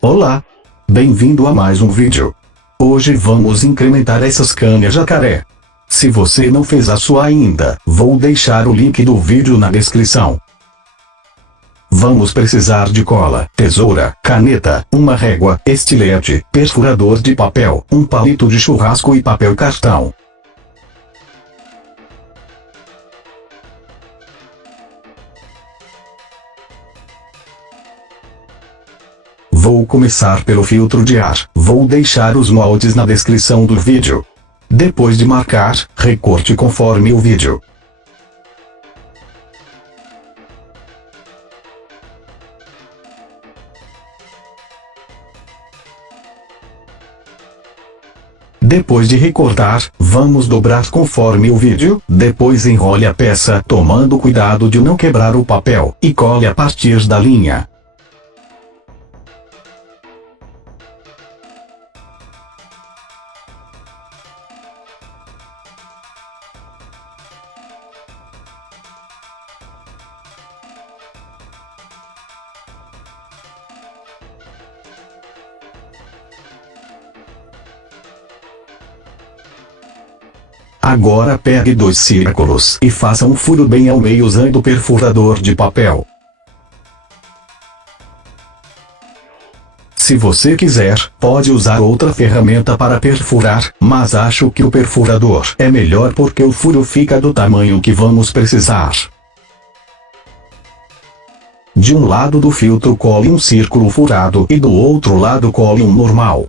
Olá! Bem-vindo a mais um vídeo. Hoje vamos incrementar essa Scania Jacaré. Se você não fez a sua ainda, vou deixar o link do vídeo na descrição. Vamos precisar de cola, tesoura, caneta, uma régua, estilete, perfurador de papel, um palito de churrasco e papel cartão. Vou começar pelo filtro de ar. Vou deixar os moldes na descrição do vídeo. Depois de marcar, recorte conforme o vídeo. Depois de recortar, vamos dobrar conforme o vídeo, depois enrole a peça, tomando cuidado de não quebrar o papel, e cole a partir da linha. Agora pegue dois círculos e faça um furo bem ao meio usando o perfurador de papel. Se você quiser, pode usar outra ferramenta para perfurar, mas acho que o perfurador é melhor porque o furo fica do tamanho que vamos precisar. De um lado do filtro cole um círculo furado e do outro lado cole um normal.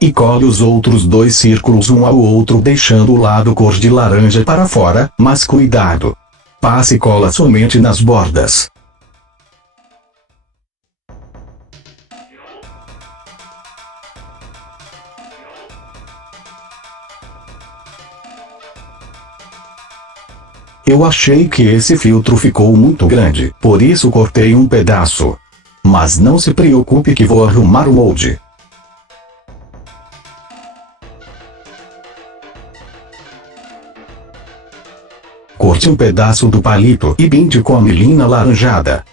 E cole os outros dois círculos um ao outro deixando o lado cor de laranja para fora, mas cuidado! Passe cola somente nas bordas. Eu achei que esse filtro ficou muito grande, por isso cortei um pedaço. Mas não se preocupe que vou arrumar o molde. Corte um pedaço do palito e pinte com a melina laranjada.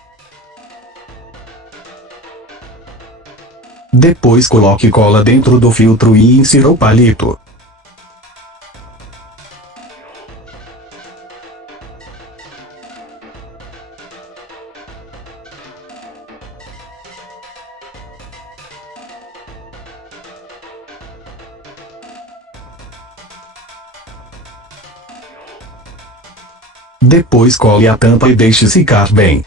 Depois coloque cola dentro do filtro e insira o palito. Depois cole a tampa e deixe secar bem.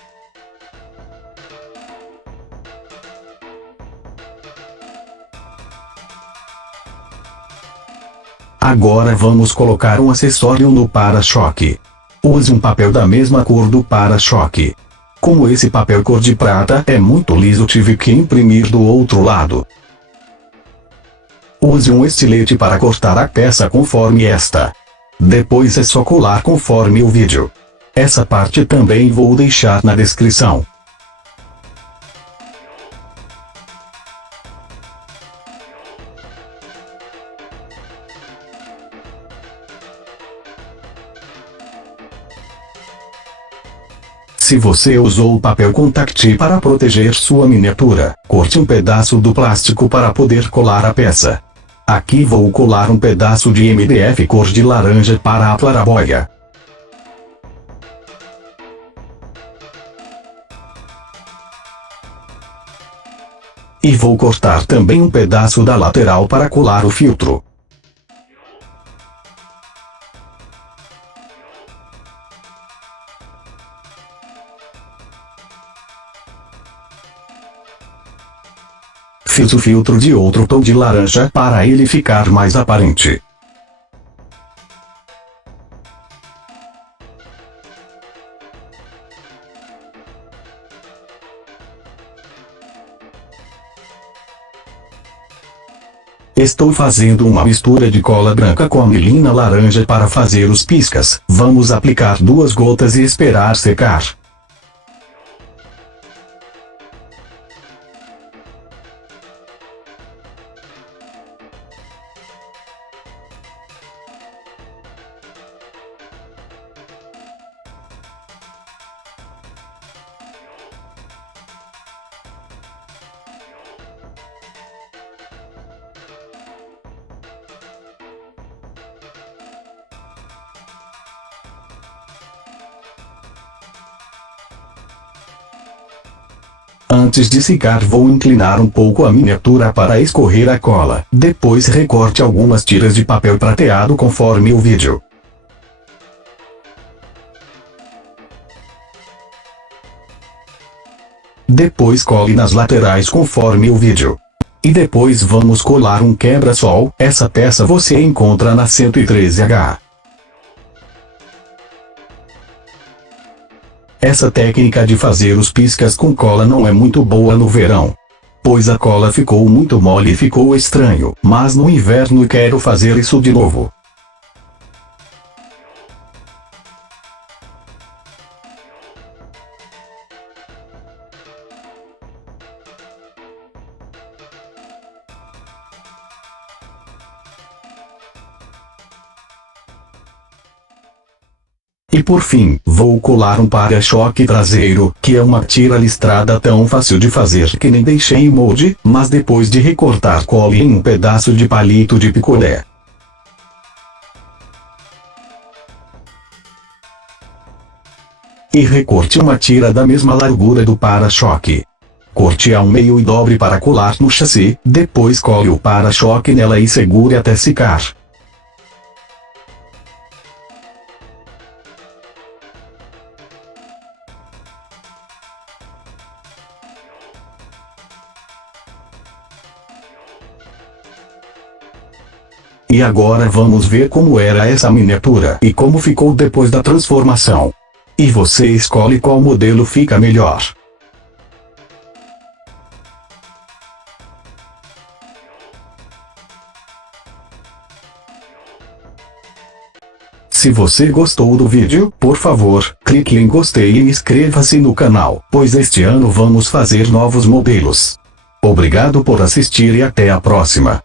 Agora vamos colocar um acessório no para-choque. Use um papel da mesma cor do para-choque. Como esse papel cor de prata é muito liso, tive que imprimir do outro lado. Use um estilete para cortar a peça conforme esta. Depois é só colar conforme o vídeo. Essa parte também vou deixar na descrição. Se você usou o papel contact para proteger sua miniatura, corte um pedaço do plástico para poder colar a peça. Aqui vou colar um pedaço de MDF cor de laranja para a claraboia. E vou cortar também um pedaço da lateral para colar o filtro. Fiz o filtro de outro tom de laranja para ele ficar mais aparente. Estou fazendo uma mistura de cola branca com a melina laranja para fazer os piscas. Vamos aplicar 2 gotas e esperar secar. Antes de secar, vou inclinar um pouco a miniatura para escorrer a cola. Depois recorte algumas tiras de papel prateado conforme o vídeo. Depois cole nas laterais conforme o vídeo. E depois vamos colar um quebra-sol. Essa peça você encontra na 113H. Essa técnica de fazer os piscas com cola não é muito boa no verão, pois a cola ficou muito mole e ficou estranho, mas no inverno quero fazer isso de novo. E por fim, vou colar um para-choque traseiro, que é uma tira listrada tão fácil de fazer que nem deixei o molde, mas depois de recortar cole em um pedaço de palito de picolé. E recorte uma tira da mesma largura do para-choque. Corte ao meio e dobre para colar no chassi, depois cole o para-choque nela e segure até secar. E agora vamos ver como era essa miniatura e como ficou depois da transformação. E você escolhe qual modelo fica melhor. Se você gostou do vídeo, por favor, clique em gostei e inscreva-se no canal, pois este ano vamos fazer novos modelos. Obrigado por assistir e até a próxima.